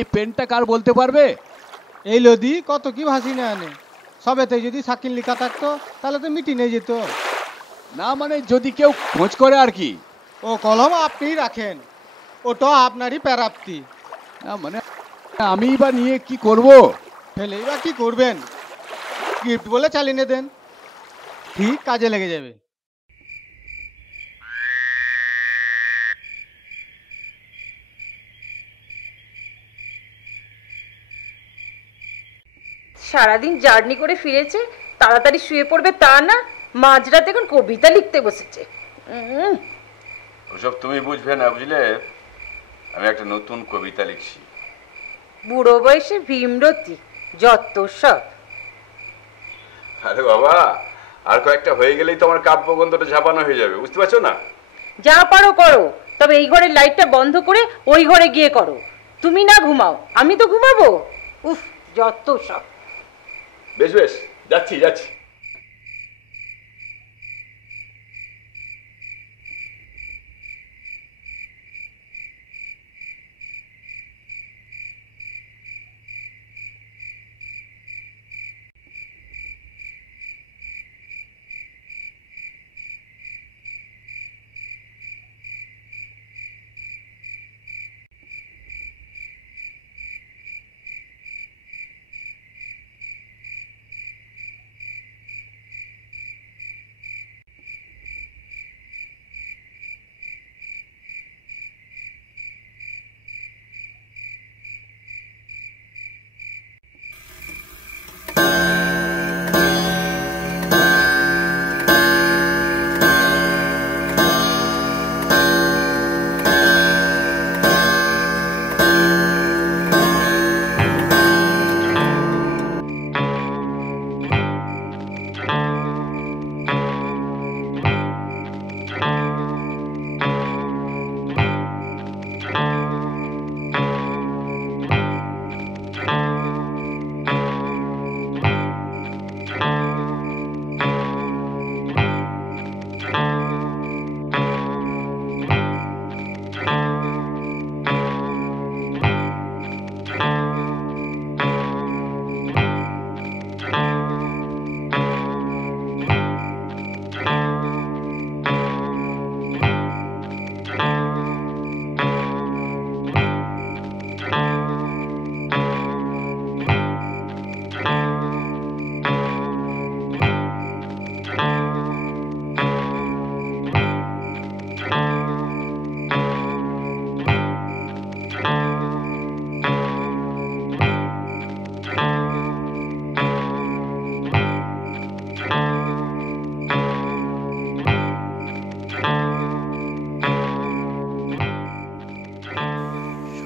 এই পেনটা কার বলতে পারবে? এই লদি কত কি ভাসি না আনে, সবেতে যদি সাকিন লেখা থাকতো তাহলে তো মিটি নিয়ে যেত। না মানে যদি কেউ খোঁজ করে আর কি। ও কলম আপনি রাখেন, ওটা আপনারই প্রাপ্তি। না মানে আমি বা নিয়ে কি করব? ফেলেই বা কি করবেন, গিফট বলে চালিয়ে দেন, ঠিক কাজে লেগে যাবে। সারাদিন জার্নি করে ফিরেছে, তাড়াতাড়ি শুয়ে পড়বে তা না, মাঝরাতে এখন কবিতা লিখতে বসেছে। ওসব তুমি বুঝবে না, বুঝলে? আমি একটা নতুন কবিতা লিখছি। বুড়ো বয়সে ভীমরতি, যত সব। আরে বাবা, আর কয়েকটা হয়ে গেলেই তো আমার কাব্যগ্রন্থটা ঝাপানো হয়ে যাবে, বুঝতে পারছো না? যা পারো করো, তবে এই ঘরের লাইটটা বন্ধ করে ওই ঘরে গিয়ে করো। তুমি না ঘুমাও, আমি তো ঘুমাবো। উফ, যত সব। বেশ বেশ, যাচ্ছি যাচ্ছি।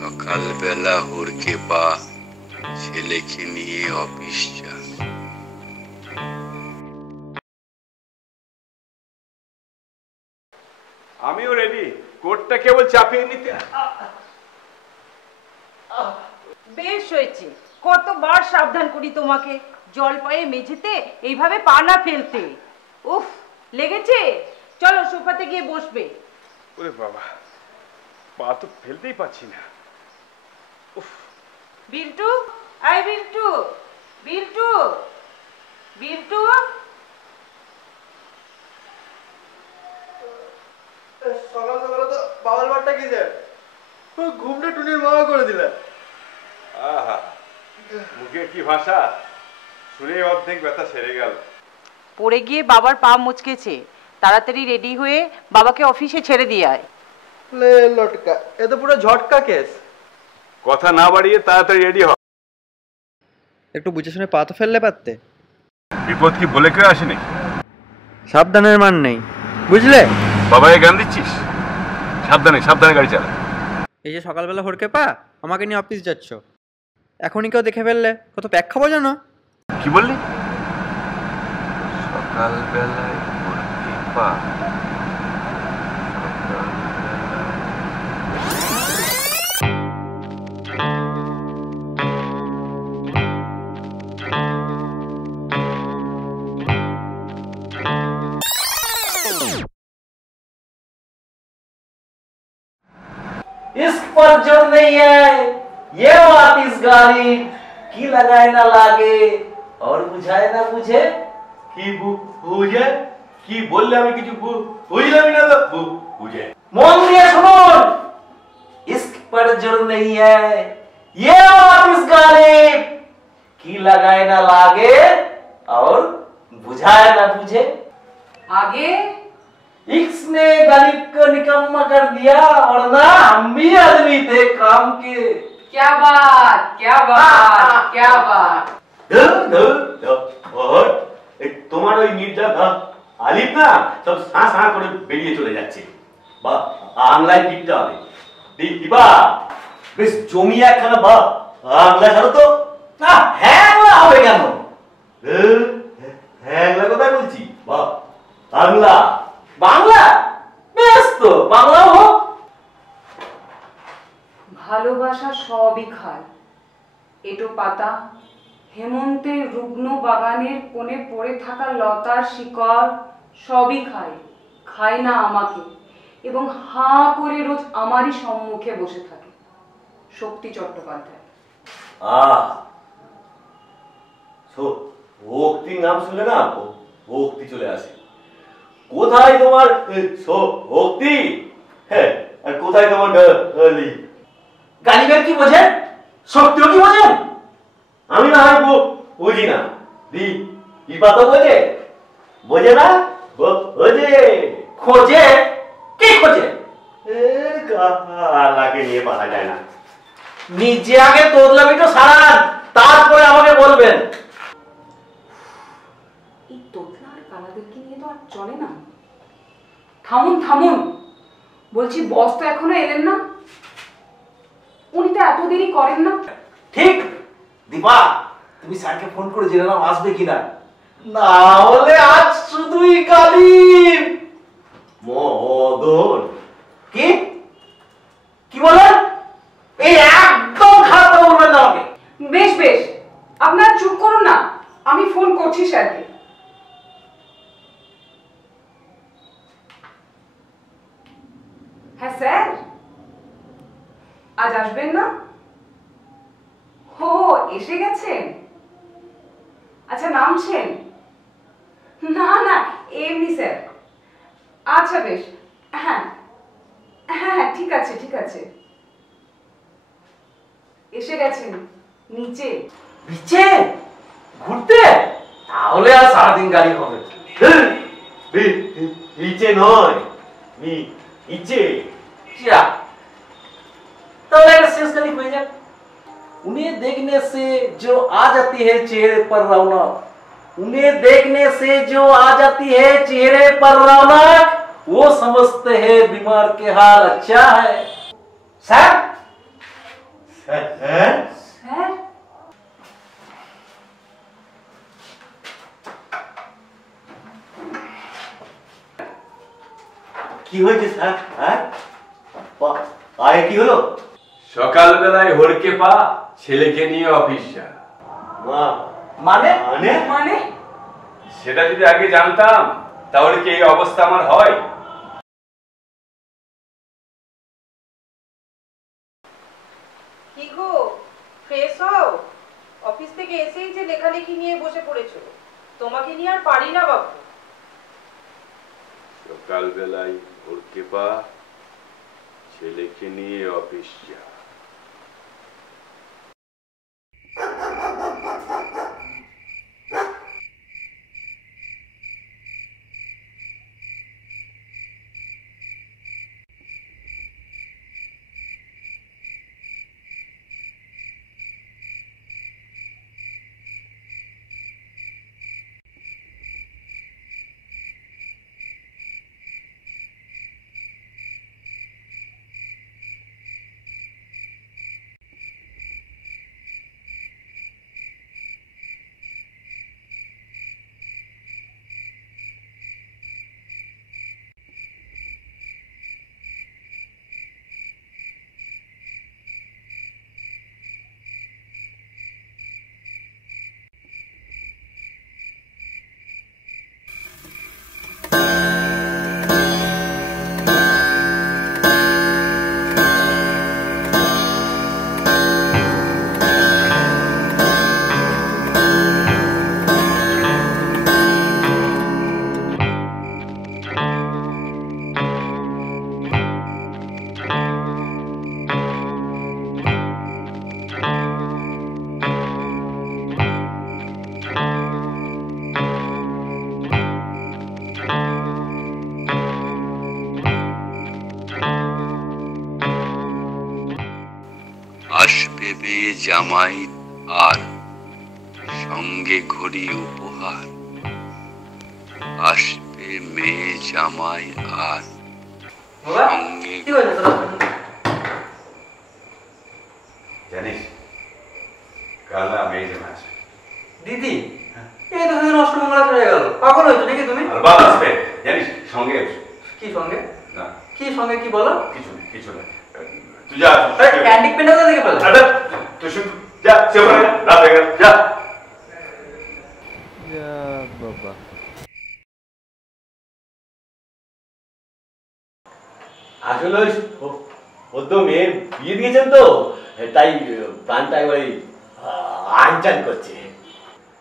সকালবেলা হুড়কে পা, ছেলেকে নিয়ে অফিস যা। আমিও রেডি, কোটটা কেবল চাপিয়ে নিতে। বেশ হয়েছে, কতবার সাবধান করি তোমাকে, জল পায়ে মেঝেতে এইভাবে পা না ফেলতে। উফ, লেগেছে? চলো সোফাতে গিয়ে বসবে। ওরে বাবা, পা তো ফেলতেই পাচ্ছি না। উফ। বিল্টু, আই বিল্টু, বিল্টু, বিল্টু। সকাল সকাল তো বাবার বারটা কি যায়, ঘুমটা টুনির মামা করে দিলে। আহা, মুখে কি ভাষা, শুনে অর্ধেক ব্যথা সেরে গেল। পড়ে গিয়ে বাবার পা মুচকেছে, তাড়াতাড়ি রেডি হয়ে বাবাকে অফিসে ছেড়ে দিয়ে আয়। লে লটকা, এ তো পুরো ঝটকা কেস। কথা না বাড়িয়ে তাড়াতাড়ি রেডি হ। একটু বুঝে শুনে পা তো ফেললে পারতে। বিপদ কি বলে কেউ আসে নাকি? সাবধানের মান নেই, বুঝলে? বাবাকে জ্ঞান দিচ্ছিস? সাবধানে সাবধানে গাড়ি চালা। এই যে সকালবেলা হড়কে পা আমাকে নিয়ে অফিস যাচ্ছ, এখনই কেউ দেখে ফেললে কত প্যাক খাবো জানো? কি বললি? সকালবেলায় হড়কে পা, इश्क पर जो नहीं है ये बात গালিব কি লাগায় না লাগে और বুঝায় না বুঝে কি বুঝে কি বললে আমি কিছু বুঝলামই না তো বুঝে মন দিয়ে শুনুন इश्क पर जोर नहीं है ये वापिस गालिब की लगाए ना लागे और बुझाए ना बुझे आगे इश्क ने गालिब को निकम्मा कर दिया और ना हम भी आदमी थे काम के क्या बात क्या बात क्या बात তোমার ওই মির্জা আলিফ না সব সাঁ সাঁ করে বেরিয়ে চলে যাচ্ছে বা আংলায় টিকতে হবে দিবা বেশ জমিয়ে একখানা বা আংলা ছাড়ো তো হ্যাংলা হবে কেন হ্যাংলা কোথায় বলছি বা আংলা বাংলা বেশ তো বাংলা হোক ভালোবাসা সবই খায় এটো পাতা হেমন্তের রুগ্ন বাগানের কোণে পড়ে থাকা লতার শিকড় সবই খায় খায় না আমাকে এবং হাঁ করে রোজ আমারই সম্মুখে বসে থাকে শক্তি চট্টোপাধ্যায় ভক্তির নাম শুনলে না ভক্তি চলে আসে কোথায় তোমার ভক্তি হ্যাঁ আর কোথায় তোমার গালিবের কি বোঝেন শক্তিও কি বোঝেন আমি না হয় বুঝি না দিপা তো বোঝে বোঝে না বোঝে খোঁজে কি খোঁজে আল্লাহকে নিয়ে পারা যায় না নিজে আগে তোদলামিটা সারান তারপরে আমাকে বলবেন এই তোতলা আর কালাদেরকে নিয়ে তো আর চলে না থামুন থামুন বলছি বস তো এখনো এলেন না উনি তো এত দেরি করেন না ঠিক দীপা তুমি স্যারকে ফোন করে জেনে নাও আসবে কিনা না হলে আজ শুধুই গালিব মদন কি কি বলেন এই একদম খারাপ বলবেন না আমাকে বেশ বেশ আপনারা চুপ করুন না আমি ফোন করছি স্যারকে হ্যাঁ স্যার আজ আসবেন না ও এসে গেছেন আচ্ছা নামছেন না না এমনি স্যার আচ্ছা বেশ হ্যাঁ হ্যাঁ ঠিক আছে ঠিক আছে এসে গেছেন নিচে নিচে ঘুরতে তাহলে আর সারাদিন গাড়ি হবে নিচে নয় নিচে क्या तो शेष गली हो जाए उन्हें देखने से जो आ जाती है चेहरे पर रौनक उन्हें देखने से जो आ जाती है चेहरे पर रौनक वो समझते हैं बीमार के हाल अच्छा है सर স্যার কি হয়েছে স্যার হ্যাঁ পায়ে কি হলো সকালবেলায় হড়কে পা ছেলেকে নিয়ে অফিস যা माने মানে মানে সেটা যদি আগে জানতাম তাহলে কি এই অবস্থা আমার হয় কি গো ফ্রেশ হও অফিস থেকে এসেই যে লেখালেখি নিয়ে বসে পড়েছো তোমাকে নিয়ে আর পারি না বাবু সকালবেলায় হড়কে পা ছেলেকে নিয়ে অফিস যা জামাই আর সঙ্গে ঘড়ি উপহার, আসবে মেয়ে জামাই আর সঙ্গে। জানিস কাল না মেয়ে জামাই আসবে। দিদি, এই তো দিন অষ্টমঙ্গলা চলে গেল, পাগল হয়েছো নাকি তুমি? আর বাবা আসবে জানিস, সঙ্গে কি সঙ্গে? না কি সঙ্গে কি বলো? কিছু না কিছু না, তুই যা। ক্যান্ডিক পেন্ডা থেকে পেলে? আরে তুই শুধু যা, সে ওখানে রাত হয়ে গেল, যা। বাবা আসলে ও তো মেয়ের বিয়ে দিয়েছেন তো, তাই প্রাণটা একেবারে আনচান করছে।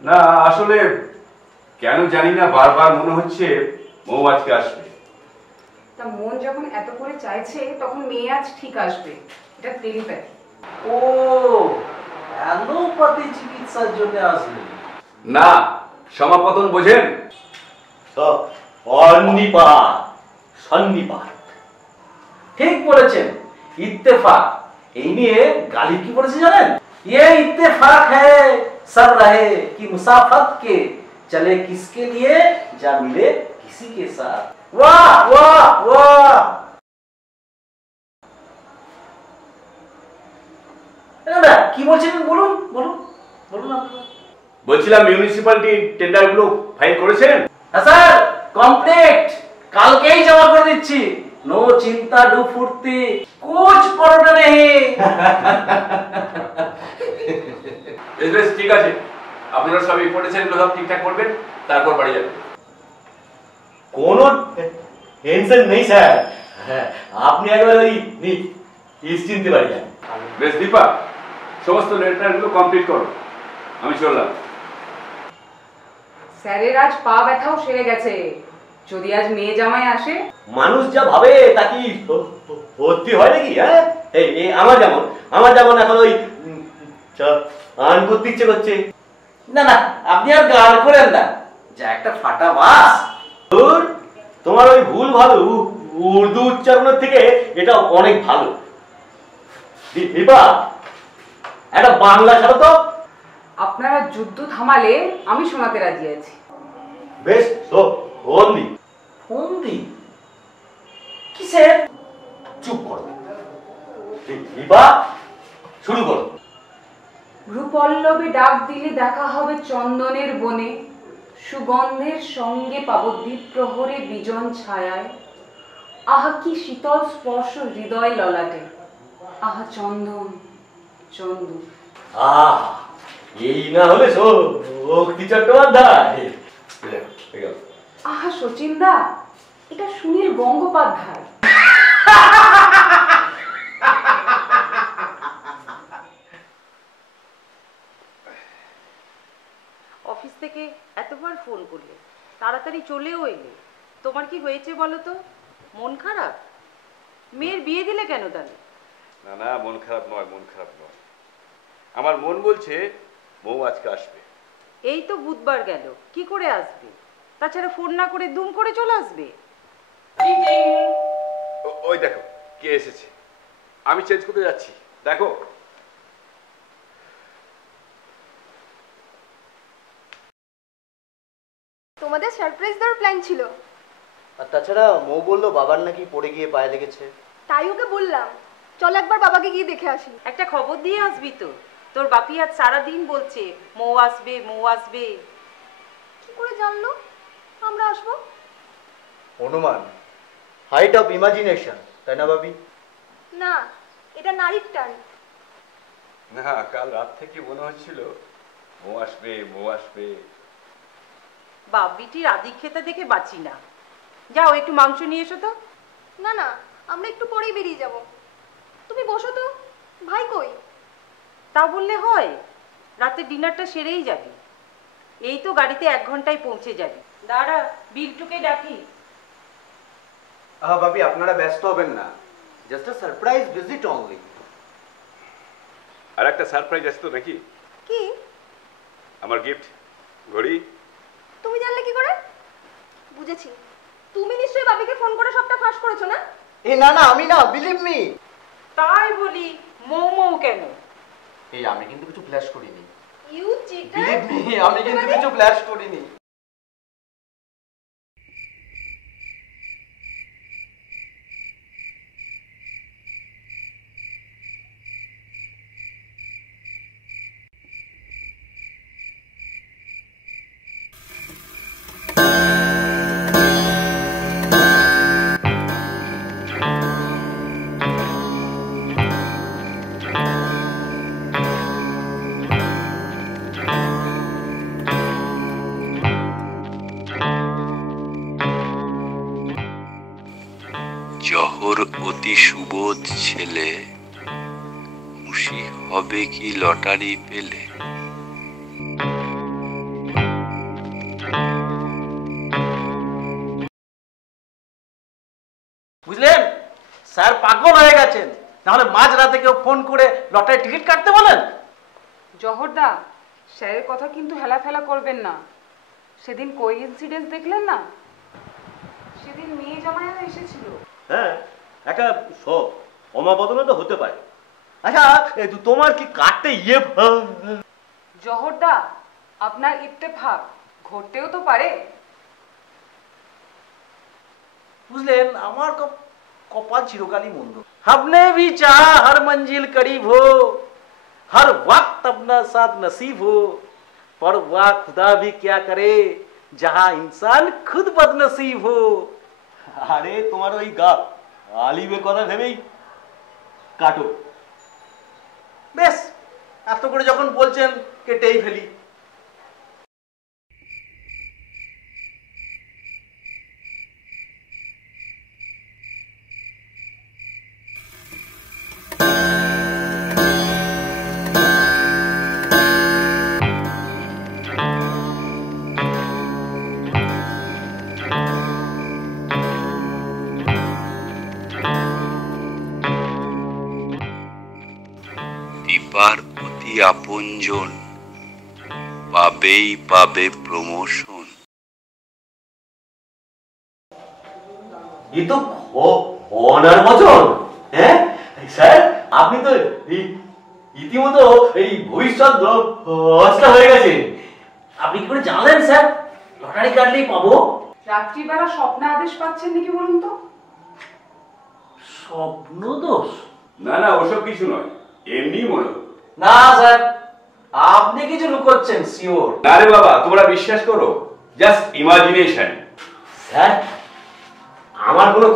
না আসলে কেন জানি না বারবার মনে হচ্ছে মৌ আজকে আসবে। তা মন যখন এত করে চাইছে তখন মেয়ে আজ ঠিক আসবে, এটা টেলিপ্যাথি। ও অ্যালোপ্যাথি চিকিৎসার জন্য আসবে না, সমাপতন বোঝেন? অন্নিপাত, সন্নিপাত। ঠিক বলেছেন, ইত্তেফাক। এই নিয়ে গালি কি বলেছে জানেন? ये इत्तेफाक है सब रहे कि मुसाफत के चले किसके लिए जा मिले किसी के साथ। वाह वाह वाह। না কি বলছেন, বলুন বলুন বলুন আপনারা। বলছিলাম মিউনিসিপ্যালিটি টেন্ডারগুলো ফাইল করেছেন? হ্যাঁ স্যার, কমপ্লিট, কালকেই জমা করে দিচ্ছি। নো চিন্তা ডু ফুর্তি, কুছ পরোটা নেই। বেশ ঠিক আছে, আপনারা সবই পড়েছেন, এগুলো সব ঠিকঠাক করবেন, তারপর বাড়ি যাবেন। কোনো টেনশন নেই স্যার, হ্যাঁ আপনি একবার ওই নিশ্চিন্তে বাড়ি যান। বেশ দীপা, সমস্ত লেটারগুলো কমপ্লিট করো, আমি চললাম। স্যারের আজ পা ব্যথাও সেরে গেছে, যদি আজ মেয়ে জামাই আসে। মানুষ যা ভাবে তা কি সত্যি হয় নাকি? হ্যাঁ এই আমার যেমন এখন ওই গান করতে ইচ্ছে করছে। না না, আপনি আর গান করেন না, যা একটা ফাটা বাস। তোমার ওই ভুল ভালো উর্দু উচ্চারণের থেকে এটা অনেক ভালো। দীপা, একটা বাংলা ছাড়ো তো। আপনারা যুদ্ধ থামালে আমি শোনাতে রাজি আছি। বেশ তো বললি ফন্দি কিসের? চুপ করো দীপা, শুরু করো। ভ্রুপল্লবে ডাক দিলে দেখা হবে চন্দনের বনে, সুগন্ধের সঙ্গে পাব দ্বীপ প্রহরে বিজন ছায়ায়। আহা কি শীতল স্পর্শ হৃদয় ললাটে, আহা চন্দন চন্দন। এই না হলে শক্তি চট্টোপাধ্যায়। আহা শচীনদা, এটা সুনীল গঙ্গোপাধ্যায়। অফিস থেকে এতবার ফোন করলে, তাড়াতাড়ি চলেও এলে, তোমার কি হয়েছে বলো তো? মন খারাপ? মেয়ের বিয়ে দিলে কেন তাহলে? না না, মন খারাপ নয়, মন খারাপ নয়। আমার মন বলছে মৌ আজকে আসবে। এই তো বুধবার গেল, কি করে আসবে? তাছাড়া ফোন না করে দুম করে চলে আসবে। ওই দেখো কে এসেছে, আমি চেঞ্জ করতে যাচ্ছি, দেখো। তোমাদের সারপ্রাইজ দেওয়ার প্ল্যান ছিল। আর তাছাড়া মৌ বললো বাবার নাকি পড়ে গিয়ে পায়ে লেগেছে। তাই ওকে বললাম চল একবার বাবাকে গিয়ে দেখে আসি। একটা খবর দিয়ে আসবি তো, তোর বাপি আজ সারাদিন বলছে মৌ আসবে মৌ আসবে। কি করে জানলো আমরা আসবো? অনুমান, হাইট অফ ইমাজিনেশন, তাই না ভাবি? না, এটা নারীর টান। না, কাল রাত থেকে মনে হচ্ছিল মৌ আসবে মৌ আসবে। বাপ বিটির আদি খেতে দেখে বাঁচি না। যাও একটু মাংস নিয়ে এসো তো। না না, আমরা একটু পরেই বেরিয়ে যাব। তুমি বসো তো, ভাই কই? তা বললে হয়? রাতে ডিনারটা সেরেই যাবি। এই তো গাড়িতে 1 ঘন্টায় পৌঁছে যাবি। দাঁড়া, বিলটুকে ডাকি। ভাবি আপনারা ব্যস্ত হবেন না, just a surprise visit only. আর একটা সারপ্রাইজ আছে তো নাকি? কি? আমার গিফট ঘড়ি। তুমি জানলে কি করে? বুঝেছি, তুমি নিশ্চয়ই বাবিকে ফোন করে সবটা ফাঁস করেছো না? না না, আমি না, বিলিভ মি। তাই বলি মৌ মৌ কেন? এই আমি কিন্তু কিছু ফ্ল্যাশ করিনি। You cheater. বিলিভ মি, আমি কিন্তু কিছু ফ্ল্যাশ করিনি। জহর অতি সুবোধ ছেলে, খুশি হবে কি লটারি পেলে। বুঝলেন, স্যার পাগল হয়ে গেছেন, নাহলে মাঝ রাতে কেউ ফোন করে লটারি টিকিট কাটতে বলেন। জহরদা, স্যারের কথা কিন্তু হেলাফেলা করবেন না। সেদিন কোইন্সিডেন্স দেখলেন না? সেদিন মেয়ে জামাইরা এসেছিল। হ্যাঁ, একটা শখ অমাবদনে তো হতে পারে। আচ্ছা, তোমার কি কাটতে ইয়ে জহরদা, আপনার ইত্তেফাক ঘটতেও তো পারে। বুঝলেন, আমার কপাল চিরকালই মন্দ। हमने भी चाहा हर मंजिल करीब हो, हर वक्त अपना साथ नसीब हो, पर वाह खुदा भी क्या करे जहां इंसान खुद बदनसीब हो। আরে তোমার ওই গা আলিমের কথা ভেবেই কাটো। বেশ, এত করে যখন বলছেন কেটেই ফেলি। দীপার অতি আপনজন, পাবেই পাবে প্রমোশন। এ তো অনার বচন। হ্যাঁ স্যার, আপনি তো ইতিমধ্যে এই ভবিষ্যৎ অবস্থা হয়ে গেছেন। আপনি কি করে জানলেন স্যার লটারি কাটলেই পাবো? রাত্রিবেলা স্বপ্নে আদেশ পাচ্ছেন নাকি বলুন তো? স্বপ্ন দোষ? না না, ওসব কিছু নয়, এমনি মনে হলো। না স্যার, আপনি কিছু লুকোচ্ছেন শিওর। না রে বাবা, তোমরা বিশ্বাস করো, জাস্ট ইমাজিনেশন। স্যার, আমার কোনো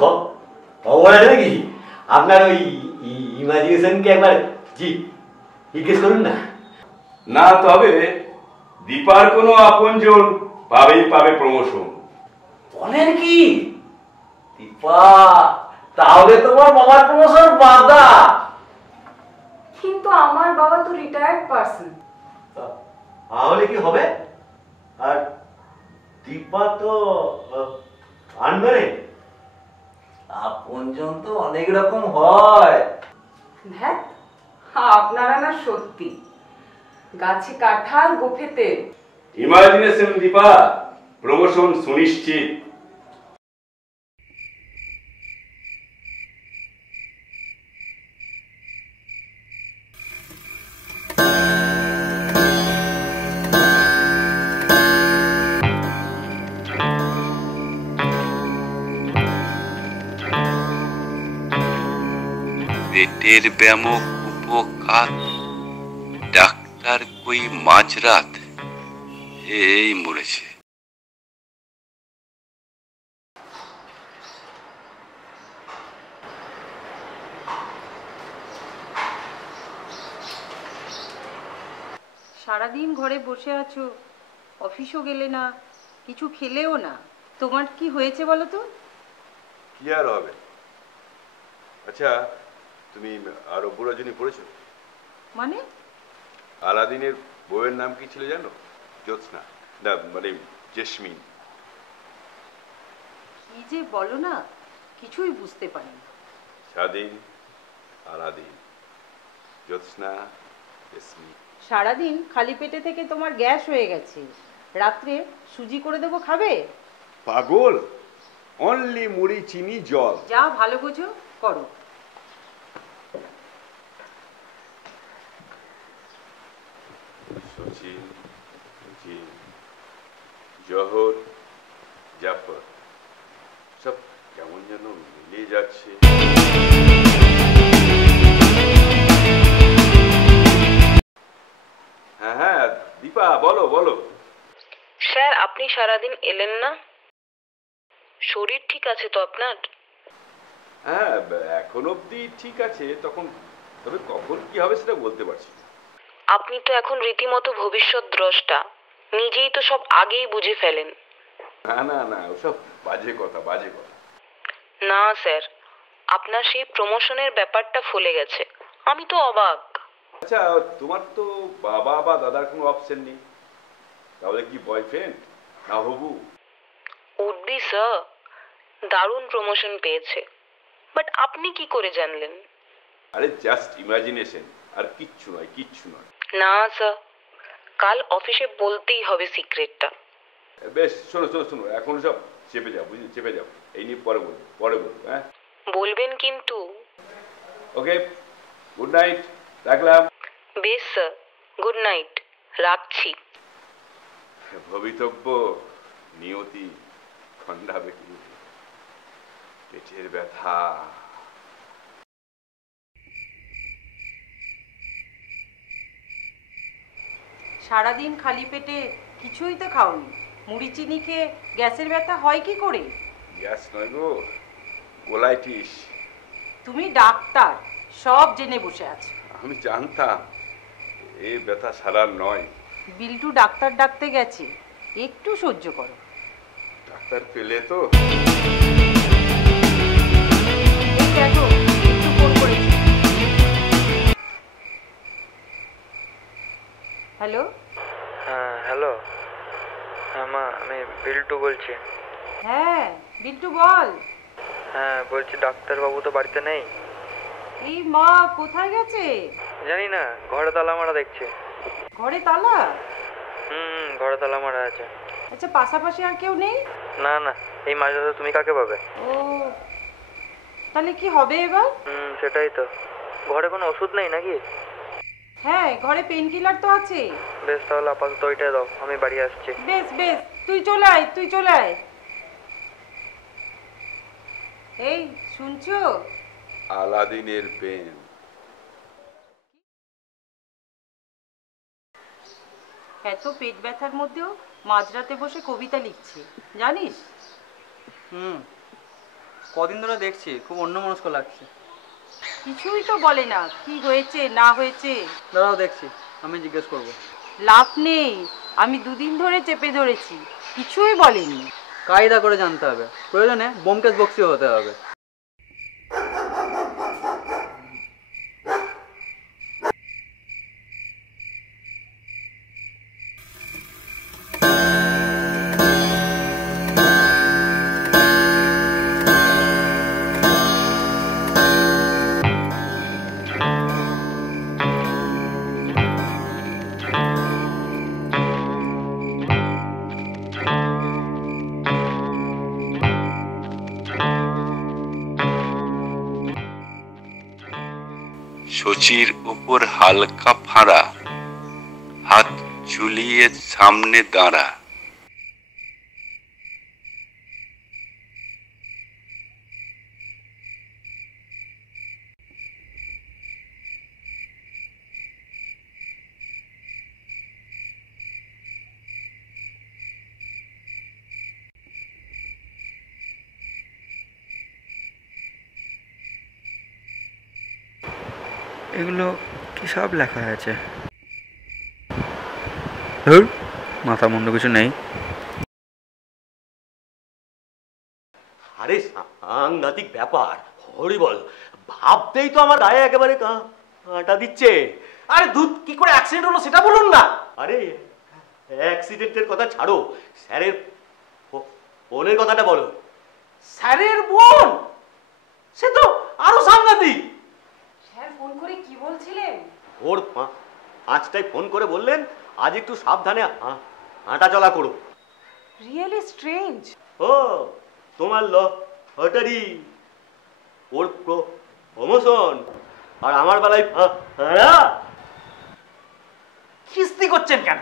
খবর আছে নাকি? আপনার ওই ইমাজিনেশনকে একবার জিজ্ঞেস করুন না। না, তবে দীপার কোনো আপনজন পাবেই পাবে প্রমোশন। বলেন কি? দীপা, তাহলে তোমার বাবার প্রমোশন বাধা। কিন্তু আমার বাবা তো রিটায়ার্ড পারসন। তাহলে কি হবে? আর দীপা তো আনমেরিড। আপনজন তো অনেক রকম হয়। হ্যাঁ, আপনারা না সত্যি গাছে কাঁঠাল গোফেতে। ইমাজিনেশন দীপা, প্রমোশন সুনিশ্চিত। পেটের ব্যামক উপকাত, ডাক্তার কই মাঝরাত, এই মরেছে। সারাদিন ঘরে বসে আছো, অফিসও গেলে না, কিছু খেলেও না। তোমার কি হয়েছে বলো তো? কি আর হবে? আচ্ছা, তুমি আরব্য রজনী পড়েছো? মানে? আলাদিনের বউয়ের নাম কি ছিল জানো? জ্যোৎস্না, না মানে জেসমিন। কি যে বলো না, কিছুই বুঝতে পারি না। স্বাধীন, আলাদিন, জ্যোৎস্না, জেসমিন। সারাদিন খালি পেটে থেকে তোমার গ্যাস হয়ে গেছে, রাত্রে সুজি করে দেবো, খাবে? পাগল, অনলি মুড়ি চিনি জল। যা ভালো বোঝো করো। জিন জিন জহর জাফর সব কেমন যেন মিলিয়ে যাচ্ছে। হ্যাঁ হ্যাঁ দীপা বলো বলো। স্যার আপনি সারাদিন এলেন না, শরীর ঠিক আছে তো আপনার? হ্যাঁ এখন অবধি ঠিক আছে, তবে কখন কি হবে সেটা বলতে পারছি না। আপনি তো এখন রীতিমতো ভবিষ্যৎ দ্রষ্টা, নিজেই তো সব আগেই বুঝে ফেলেন। না না না ওসব বাজে কথা বাজে কথা। না স্যার, আপনার সেই প্রমোশনের ব্যাপারটা ফলে গেছে, আমি তো অবাক। আচ্ছা তোমার তো বাবা বা দাদার কোনো অপশন নেই, তাহলে কি বয়ফ্রেন্ড না হবু? উঠবি স্যার, দারুণ প্রমোশন পেয়েছে, বাট আপনি কি করে জানলেন? আরে জাস্ট ইমাজিনেশন, আর কিচ্ছু নয় কিচ্ছু নয়। না স্যার, কাল অফিসে বলতেই হবে সিক্রেটটা। বেশ শোনো শোনো শোনো, এখন সব চেপে যাও, বুঝলি, চেপে যাও, এই নিয়ে পরে বলবো। হ্যাঁ বলবেন কিন্তু। ওকে, গুড নাইট, রাখলাম। বেশ স্যার, গুড নাইট, রাখছি। ভবিতব্য নিয়তি খণ্ডাবে কি, পেটের ব্যথা। সারাদিন খালি পেটে কিছুই তো খাওনি, মুড়ি চিনি খেয়ে গ্যাসের ব্যথা হয় কি করে? গ্যাস নয় গো, কোলাইটিস। তুমি ডাক্তার, সব জেনে বসে আছো। আমি জানতাম এই ব্যথা সারার নয়। বিল্টু ডাক্তার ডাকতে গেছে, একটু সহ্য করো। ডাক্তার পেলে তো। এই দেখো, একটু ফোন করেছি। হ্যালো। হ্যাঁ হ্যালো, হ্যাঁ মা আমি বিল্টু বলছি। হ্যাঁ বিল্টু বল। হ্যাঁ বলছি ডাক্তারবাবু তো বাড়িতে নেই। এই মা কোথায় গেছে? জানি না, ঘরে তালা মারা দেখছি। ঘরে তালা? ঘরে তালা মারা আছে। আচ্ছা পাশাপাশি আর কেউ নেই? না না, এই মাঝরাতে তুমি কাকে পাবে? ও তাহলে কি হবে এবার? সেটাই তো। ঘরে কোনো ওষুধ নেই নাকি? হ্যাঁ ঘরে পেন কিলার তো আছে। বেশ তাহলে আপাতত ওইটাই দাও, আমি বাড়ি আসছি। বেশ বেশ, তুই চলে আয়, তুই চলে আয়। এই শুনছো? আলাদিনের পেন। এত পেট ব্যথার মধ্যেও মাঝরাতে বসে কবিতা লিখছে, জানিস? কদিন ধরে দেখছি খুব অন্যমনস্ক লাগছে। কিছুই তো বলে না কি হয়েছে না হয়েছে। দাঁড়াও দেখছি, আমি জিজ্ঞেস করবো। লাভ নেই, আমি দুদিন ধরে চেপে ধরেছি, কিছুই বলেনি। কায়দা করে জানতে হবে, প্রয়োজনে বোমকেশ বক্সিও হতে হবে। শচীর উপর হালকা ফাঁড়া, হাত ঝুলিয়ে সামনে দাঁড়া। এগুলো কি সব লেখা আছে? ধুর, মাথা মুন্ডু কিছু নেই। আরে সাংঘাতিক ব্যাপার, হরিবল, ভাবতেই তো আমার গায়ে একেবারে কাঁটা দিচ্ছে। আরে দুধ কি করে অ্যাক্সিডেন্ট হলো সেটা বলুন না। আরে অ্যাক্সিডেন্টের কথা ছাড়ো, স্যারের বোনের কথাটা বলো। স্যারের বোন, সে তো আরো সাংঘাতিক। স্যার ফোন করে কি বলছিলেন? ভোর 5টায় ফোন করে বললেন আজ একটু সাবধানে হাঁটা চলা করো। Really strange. ও তোমার লটারি, ওর প্রমোশন, আর আমার বেলায় কিস্তি করছেন কেন?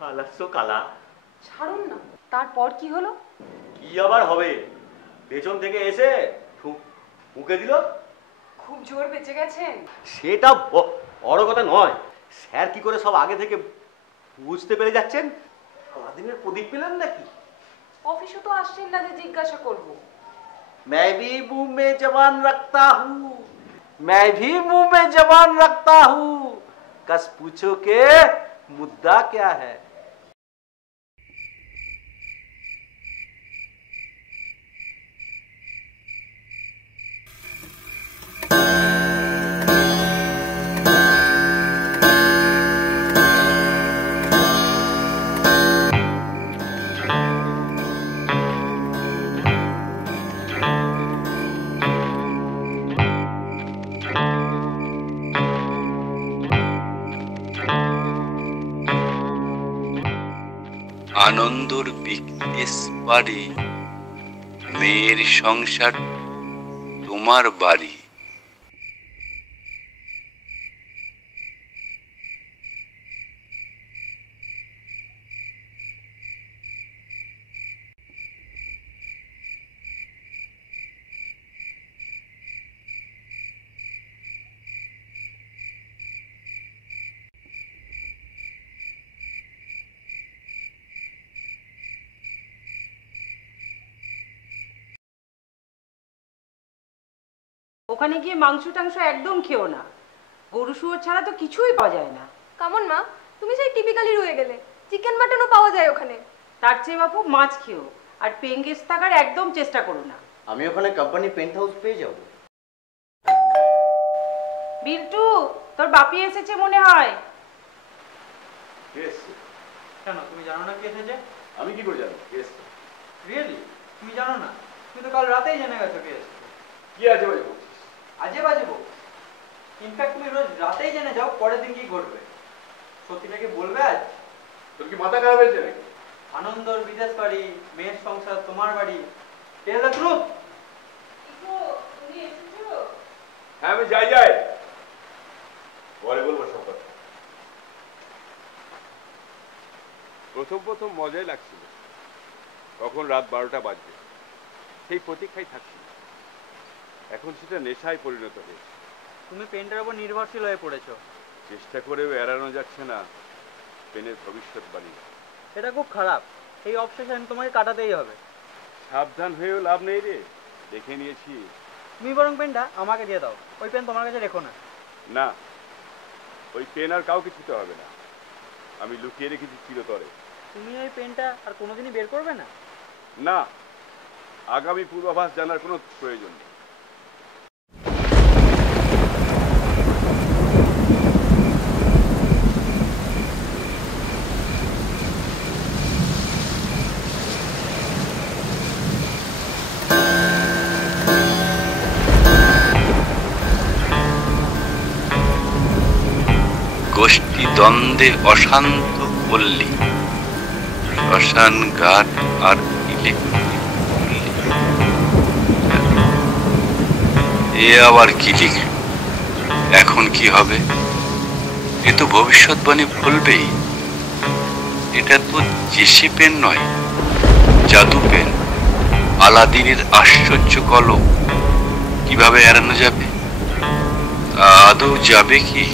কালাসো কালা। ছাড়ুন না, তারপর কি হলো? কি আবার হবে, পেছন থেকে এসে ফুঁকে দিল। খুব জোর বেঁচে গেছেন? সেটা বড় কথা নয়, স্যার কি করে সব আগে থেকে বুঝতে পেরে যাচ্ছেন? সারাদিনের প্রদীপ পেলেন নাকি? অফিসে তো আসছেন না যে জিজ্ঞাসা করবো। मैं भी मुंह में जवान रखता हूँ, मैं भी मुंह में जवान रखता हूँ, कस पूछो के मुद्दा क्या है। আনন্দর বিকটেশ বাড়ি, মেয়ের সংসার তোমার বাড়ি। ওখানে গিয়ে মাংস টাংস একদম খেও না, গরু শুয়োর ছাড়া তো কিছুই পাওয়া যায় না। কেমন মা, তুমি সেই টিপিক্যালি রয়ে গেলে। চিকেন মাটনও পাওয়া যায় ওখানে। তার চেয়ে বাপু মাছ খেও, আর পেইং গেস্ট থাকার একদম চেষ্টা করো না। আমি ওখানে কোম্পানি পেন্ট হাউস পেয়ে যাব। বিল্টু, তোর বাপি এসেছে মনে হয়। কেন, তুমি জানো না কি এসেছে? আমি কি করে জানো কে এসেছে? রিয়েলি তুমি জানো না? তুমি তো কাল রাতেই জেনে গেছো কে এসেছে। কি আছে ভাই? আজে বাজে বল। ইনফ্যাক্ট তুমি রোজ রাতেই জেনে যাও পরের দিন কি ঘটবে। সত্যিটাকে বলবে আজ? তোর কি মাথা খারাপ হয়েছে নাকি? আনন্দর বিদেশ বাড়ি, মেয়ের সংসার তোমার বাড়ি, টেল দ্য ট্রুথ। হ্যাঁ আমি যাই পরে বলবো সব কথা। প্রথম মজাই লাগছিল, কখন রাত 12টা বাজবে সেই প্রতীক্ষায় থাকছিল। এখন সেটা নেশায় পরিণত হয়েছে। তুমি পেনটার উপর নির্ভরশীল হয়ে পড়েছো। চেষ্টা করেও এড়ানো যাচ্ছে না পেনের ভবিষ্যৎবাণী। এটা খুব খারাপ, এই অবসেশন তোমাকে কাটাতেই হবে। সাবধান হয়েও লাভ নেই রে, দেখে নিয়েছি। তুমি বরং পেনটা আমাকে দিয়ে দাও, ওই পেন তোমার কাছে রেখো না। না, ওই পেন আর কাউকে ছুতে হবে না, আমি লুকিয়ে রেখেছি চিরতরে। তুমি ওই পেনটা আর কোনোদিনই বের করবে না? না, আগামী পূর্বাভাস জানার কোনো প্রয়োজন নেই। গোষ্ঠী দ্বন্দ্বে অশান্ত পল্লী, শ্মশান ঘাট আর ইলেকট্রিক পল্লী। এ আবার কি লিখল? এখন কি হবে? এ তো ভবিষ্যৎবাণী বলবেই। এটা তো জেসি পেন নয়, জাদু পেন, আলাদিনের আশ্চর্য কলম। কিভাবে এড়ানো যাবে? আদৌ যাবে কি?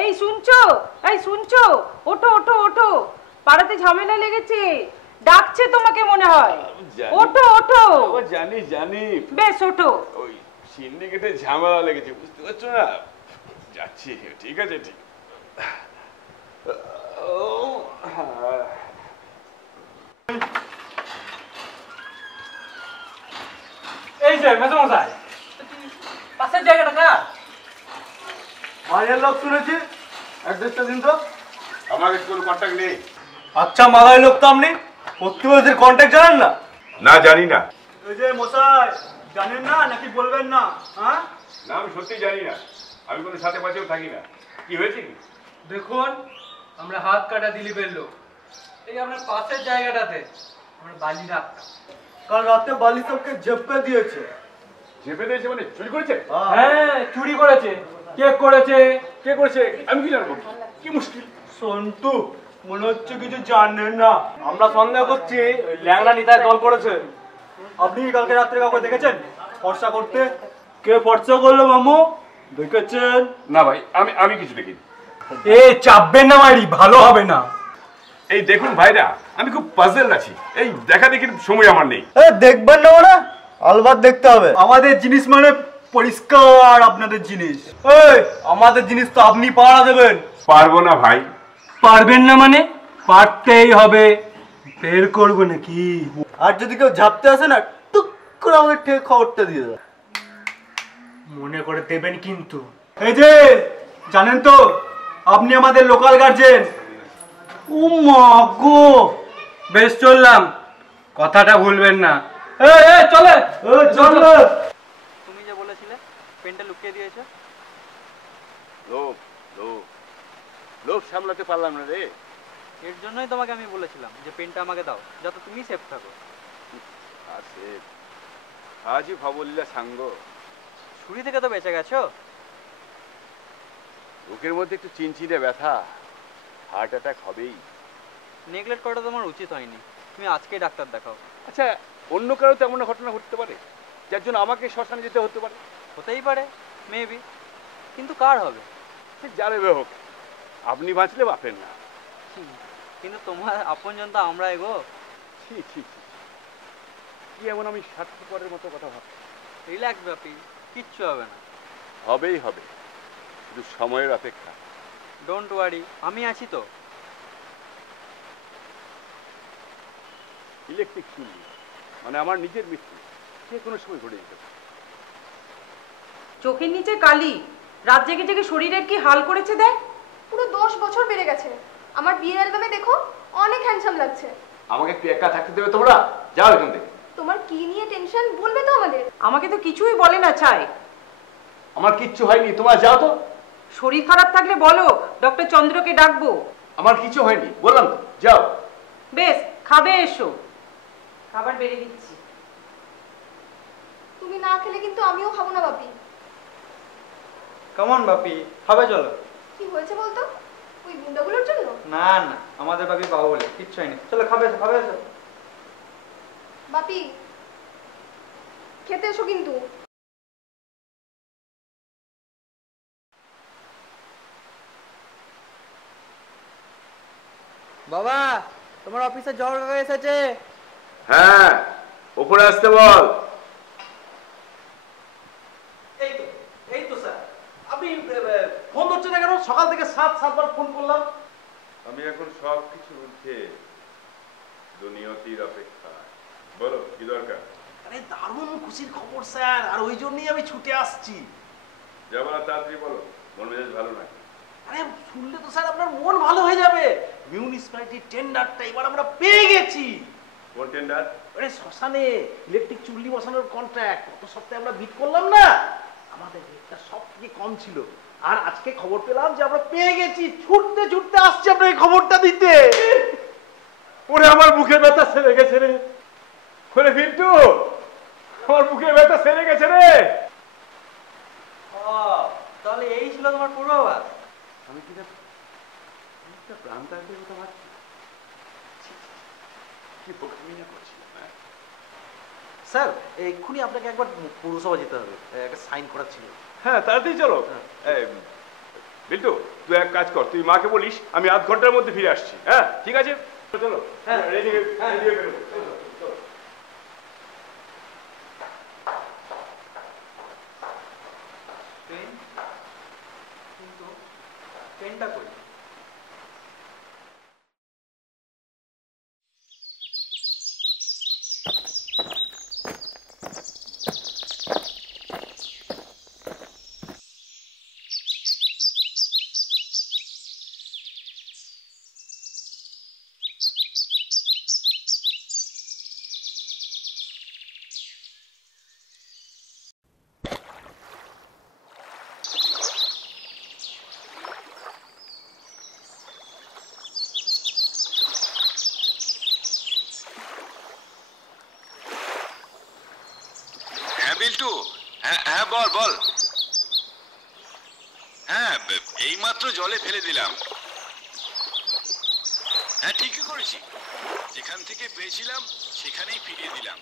এই শুনছো, এই শুনছো, ওঠো ওঠো ওঠো, পাড়াতে ঝামেলা লেগেছে, ডাকছে তোমাকে মনে হয়। ওঠো ওঠো। জানি বেশ ওঠো। ওই সিন্ডিকেটে ঝামেলা লেগেছে, বুঝতে পারছো না? যাচ্ছি, ঠিক আছে ঠিক। এই যে মেজমশাই, পাশের জায়গাটা কার? মায়ের লোক শুনেছি অ্যাড্রেসটা দিন তো। আমার কাছে কোনো কন্ট্যাক্ট নেই। আচ্ছা মালাই লোক তো আপনি প্রতিবেশীর কন্ট্যাক্ট জানেন না? না, জানি না। এই যে মশাই, জানেন না নাকি বলবেন না? হ্যাঁ না, আমি সত্যি জানি না। আমি কোনো সাথে পাশেও থাকি না। কি হয়েছে কি? দেখুন, আমরা হাত কাটা দিলীপের লোক। এই আপনার পাশের জায়গাটাতে আমরা বালি রাখতাম। কাল রাতে বালি সবকে জেপে দিয়েছে। চেপে দিয়েছে মানে চুরি করেছে? হ্যাঁ, চুরি করেছে। কে করেছে? কে করেছে আমি কি জানবো? কি মুশকিল। সন্তু মনে হচ্ছে কিছু জানেন না। আমরা সন্দেহ করছি ওই ল্যাংড়া নিতাই দল করেছে। আপনি কি কালকে রাত্রে কাউকে দেখেছেন ফর্সা করতে? কে ফর্সা করলো মামু? দেখেছেন? না ভাই, আমি কিছু দেখিনি। এ চাপবেন না মারি, ভালো হবে না। এই দেখুন ভাইরা, আমি খুব পাজেল আছি। এই দেখা দেখি সময় আমার নেই। দেখবেন না মানে? আলবাত দেখতে হবে। আমাদের জিনিস মানে পরিষ্কার আপনাদের জিনিস। এই আমাদের জিনিস তো আপনি পাহারা দেবেন। পারবো না ভাই। পারবেন না মানে? পারতেই হবে। বের করবো নাকি? আর যদি কেউ ঝাপতে আসে না, টুক করে আমাদের ঠিক খবরটা দিয়ে দেবে। মনে করে দেবেন কিন্তু। এই যে জানেন তো আপনি আমাদের লোকাল গার্জেন। ও মা গো, বেশ চললাম, কথাটা ভুলবেন না। চলে চলো। তুমি যে বলেছিলে পেনটা লুকিয়ে দিয়েছো। লোভ লোভ লোভ সামলাতে পারলাম না রে। এর জন্যই তোমাকে আমি বলেছিলাম যে পেনটা আমাকে দাও, যাতে তুমি সেফ থাকো। আছে আজই ভাবলিলা সাঙ্গ। ছুরি থেকে তো বেঁচে গেছো। বুকের মধ্যে একটু চিনচিনে ব্যথা, হার্ট অ্যাটাক হবেই। নেগলেক্ট করাটা তোমার উচিত হয়নি। তুমি আজকেই ডাক্তার দেখাও। আচ্ছা, অন্য কারো তো এমন ঘটনা ঘটতে পারে যার জন্য আমাকে শ্মশানে যেতে হতে পারে। হতেই পারে, মেবি, কিন্তু কার হবে? যারে হোক, আপনি বাঁচলে বাপের না। কিন্তু তোমার আপনজন তো আমরা এগো। ছি ছি ছি, কি এমন আমি স্বার্থপরের মতো কথা ভাবছি। রিল্যাক্স ব্যাপী, কিচ্ছু হবে না। হবেই হবে, শুধু সময়ের অপেক্ষা। ডোন্ট ওয়ারি, আমি আছি তো। ইলেকট্রিক চুল্লি মানে আমার নিজের মৃত্যু যে কোনো সময় ঘটে যেতে পারে। চোখের নিচে কালি, রাত জেগে জেগে শরীরের কি হাল করেছে দেখ। পুরো 10 বছর বেড়ে গেছে। আমার বিয়ের অ্যালবামে দেখো অনেক হ্যান্ডসাম লাগছে। আমাকে একটু একা থাকতে দেবে তোমরা? যাও এখান থেকে। তোমার কি নিয়ে টেনশন বলবে তো আমাদের? আমাকে তো কিছুই বলে না ছাই। আমার কিচ্ছু হয়নি, তোমরা যাও তো। শরীর খারাপ থাকলে বলো, ডক্টর চন্দ্রকে ডাকবো। আমার কিছু হয়নি, বললাম তো, যাও। বেশ, খাবে এসো, খাবার বেড়ে দিচ্ছি। তুমি না খেলে কিন্তু আমিও খাবো না বাপি। কেমন বাপি, খাবে চলো। কি হয়েছে বলতো? ওই গুন্ডাগুলোর জন্য? না না, আমাদের বাপি পাবো বলে কিচ্ছু হয়নি। চলো খাবে খাবে এসো। বাপি খেতে এসো কিন্তু। বাবা, তোমার অফিসে জ্বর কাকা এসেছে। হ্যাঁ, উপরে আসতে বল। এই তো স্যার, আপনি ফোন ধরছেন না কেন? সকাল থেকে 7-7বার ফোন করলাম। আমি এখন সব কিছু উঠে দুনিয়তির অপেক্ষা। বলো কি দরকার? আরে দারুণ খুশির খবর স্যার, আর ওই জন্যই আমি ছুটে আসছি। যা বলো তাড়াতাড়ি বলো, মন মেজাজ ভালো নাকি? আরে শুনলে তো স্যার আপনার মন ভালো হয়ে যাবে। মিউনিসিপ্যালিটির টেন্ডারটা এবার আমরা পেয়ে গেছি। কোন টেন্ডার? আরে শ্মশানে ইলেকট্রিক চুল্লি বসানোর কন্ট্রাক্ট গত সপ্তাহে আমরা বিট করলাম না, আমাদের রেটটা সব থেকে কম ছিল। আর আজকে খবর পেলাম যে আমরা পেয়ে গেছি। ছুটতে ছুটতে আসছি আপনাকে খবরটা দিতে। ওরে আমার বুকের ব্যথা সেরে গেছে রে। ওরে বিন্টু, আমার বুকের ব্যথা সেরে গেছে রে। তাহলে এই ছিল তোমার পূর্বাভাস। আমি কিনা প্রাণ তাদের কথা ভাবছি। কি বোকামি না করছিলাম। স্যার এক্ষুনি আপনাকে একবার পৌরসভা যেতে হবে, একটা সাইন করার ছিল। হ্যাঁ, তাড়াতাড়ি চলো। বিল্টু, তুই এক কাজ কর, তুই মাকে বলিস আমি আধ ঘন্টার মধ্যে ফিরে আসছি। হ্যাঁ ঠিক আছে, চলো। হ্যাঁ, রেডি হয়ে বেরোবো। পেনটা কই? বল। হ্যাঁ, এইমাত্র জলে ফেলে দিলাম। হ্যাঁ, ঠিকই করেছি, যেখান থেকে পেয়েছিলাম সেখানেই ফিরিয়ে দিলাম।